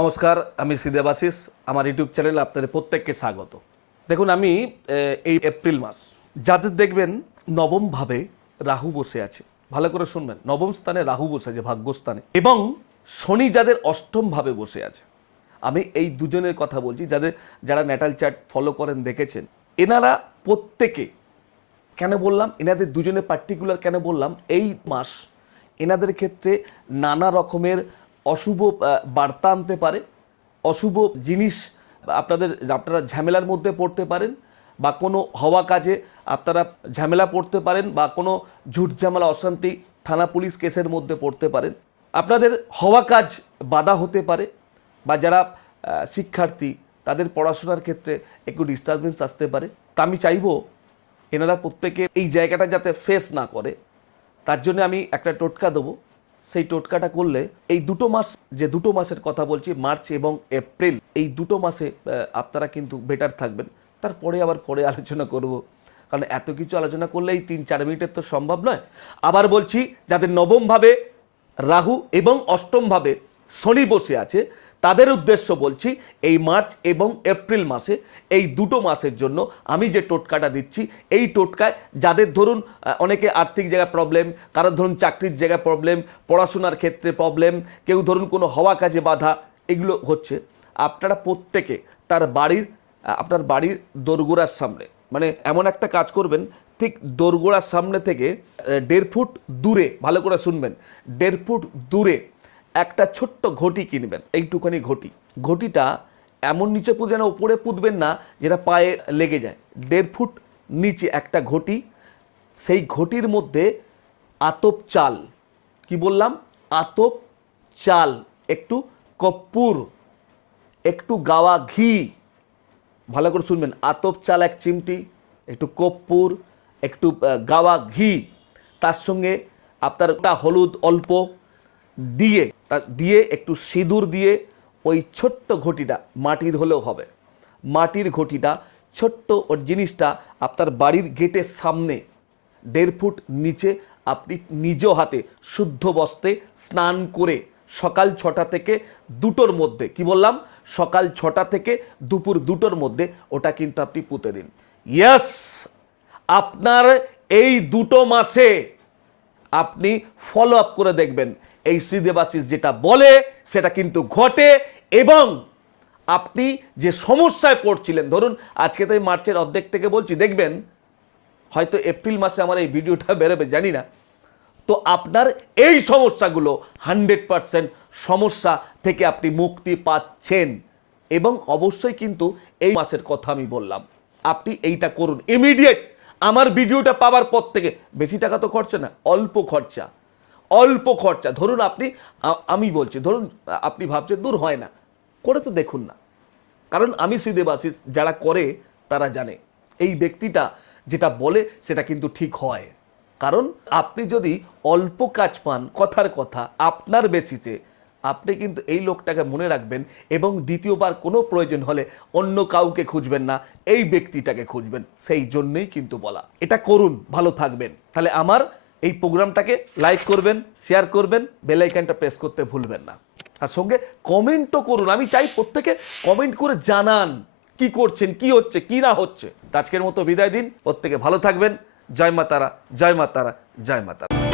নমস্কার, আমি সিদেবাসিস আমার ইউটিউব চ্যানেলে আপনাদের প্রত্যেককে স্বাগত। দেখুন, আমি এই এপ্রিল মাস, যাদের দেখবেন নবমভাবে রাহু বসে আছে, ভালো করে শুনবেন, নবম স্থানে রাহু বসে আছে, ভাগ্যস্থানে, এবং শনি যাদের অষ্টম ভাবে বসে আছে, আমি এই দুজনের কথা বলছি, যাদের, যারা ন্যাটাল চার্ট ফলো করেন, দেখেছেন, এনারা প্রত্যেকে, কেন বললাম, এনাদের দুজনে পার্টিকুলার কেন বললাম, এই মাস, এনাদের ক্ষেত্রে নানা রকমের অশুভ বার্তা আনতে পারে, অশুভ জিনিস আপনাদের, আপনারা ঝামেলার মধ্যে পড়তে পারেন, বা কোনো হওয়া কাজে আপনারা ঝামেলা পড়তে পারেন, বা কোনো ঝুট ঝামেলা, অশান্তি থানা পুলিশ কেসের মধ্যে পড়তে পারেন। আপনাদের হওয়া কাজ বাধা হতে পারে, বা যারা শিক্ষার্থী, তাদের পড়াশোনার ক্ষেত্রে একটু ডিস্টারবেন্স আসতে পারে। তা আমি চাইব, এনারা প্রত্যেকে এই জায়গাটা যাতে ফেস না করে, তার জন্য আমি একটা টোটকা দেবো। সেই টোটকাটা করলে এই দুটো মাস, যে দুটো মাসের কথা বলছি, মার্চ এবং এপ্রিল, এই দুটো মাসে আপনারা কিন্তু বেটার থাকবেন। তারপরে আবার পরে আলোচনা করব। কারণ এত কিছু আলোচনা করলে এই তিন চার মিনিটের তো সম্ভব নয়। আবার বলছি, যাদের নবমভাবে রাহু এবং অষ্টমভাবে শনি বসে আছে তাদের উদ্দেশ্য বলছি, এই মার্চ এবং এপ্রিল মাসে, এই দুটো মাসের জন্য আমি যে টোটকাটা দিচ্ছি, এই টোটকায় যাদের ধরুন অনেকে আর্থিক জায়গায় প্রবলেম কারোর ধরুন চাকরির জায়গায় প্রবলেম পড়াশোনার ক্ষেত্রে প্রবলেম কেউ ধরুন কোনো হওয়া কাজে বাধা, এগুলো হচ্ছে আপনারা প্রত্যেকে তার বাড়ির আপনার বাড়ির দোরগোড়ার সামনে মানে এমন একটা কাজ করবেন, ঠিক দোরগোড়ার সামনে থেকে দেড় ফুট দূরে, ভালো করে শুনবেন, দেড় ফুট দূরে একটা ছোট্ট ঘটি কিনবেন, এইটুখানি ঘটি। ঘটিটা এমন নিচে পুঁতবেন না উপরে পুঁতবেন না, যেটা পায়ে লেগে যায়। দেড় ফুট নিচে একটা ঘটি, সেই ঘটির মধ্যে আতপ চাল, কি বললাম? আতপ চাল, একটু কর্পূর একটু গাওয়া ঘি, ভালো করে শুনবেন। আতপ চাল এক চিমটি, একটু কর্পূর একটু গাওয়া ঘি, তার সঙ্গে আপনার হলুদ অল্প দিয়ে, তা দিয়ে, একটু সিঁদুর দিয়ে ওই ছোট্ট ঘটিটা মাটির হলেও হবে। মাটির ঘটিটা, ছোট্ট ওর জিনিসটা আপনার বাড়ির গেটের সামনে, দেড় ফুট নিচে আপনি নিজ হাতে শুদ্ধ বস্ত্রে স্নান করে সকাল ছটা থেকে দুটোর মধ্যে, কি বললাম? সকাল ছটা থেকে দুপুর দুটোর মধ্যে ওটা কিন্তু আপনি পুঁতে দিন। ইয়াস আপনার এই দুটো মাসে আপনি ফলো আপ করে দেখবেন। এই শ্রীদেবাশিস যেটা বলে, সেটা কিন্তু ঘটে এবং আপনি যে সমস্যায় পড়ছিলেন, ধরুন আজকে তো এই মার্চের অর্ধেক থেকে বলছি, দেখবেন হয়তো এপ্রিল মাসে আমার এই ভিডিওটা বেরোবে, জানি না। তো আপনার এই সমস্যাগুলো হান্ড্রেড পারসেন্ট সমস্যা থেকে আপনি মুক্তি পাচ্ছেন এবং অবশ্যই কিন্তু এই মাসের কথা আমি বললাম। আপনি এইটা করুন, ইমিডিয়েট। আমার ভিডিওটা পাওয়ার পর থেকে, বেশি টাকা তো খরচা না, অল্প খরচা। অল্প খরচা। ধরুন আপনি আমি বলছি, ধরুন আপনি ভাবছেন দূর হয় না, করে তো দেখুন না। কারণ আমি শ্রীদেবাশিস, যারা করে, তারা জানে। এই ব্যক্তিটা যেটা বলে, সেটা কিন্তু ঠিক হয়। কারণ আপনি যদি অল্প কাজ পান, কথার কথা, আপনার বেশিতে আপনি কিন্তু এই লোকটাকে মনে রাখবেন এবং দ্বিতীয়বার কোনো প্রয়োজন হলে অন্য কাউকে খুঁজবেন না, এই ব্যক্তিটাকে খুঁজবেন। সেই জন্যই কিন্তু বলা। এটা করুন, ভালো থাকবেন। তাহলে আমার এই প্রোগ্রামটাকে লাইক করবেন, শেয়ার করবেন বেলাইকানটা প্রেস করতে ভুলবেন না। আর সঙ্গে কমেন্টও করুন। আমি চাই প্রত্যেকে কমেন্ট করে জানান কি করছেন, কি হচ্ছে, কি না হচ্ছে। আজকের মতো বিদায় দিন। প্রত্যেকে ভালো থাকবেন। জয় মা তারা, জয় মা তারা, জয় মা তারা।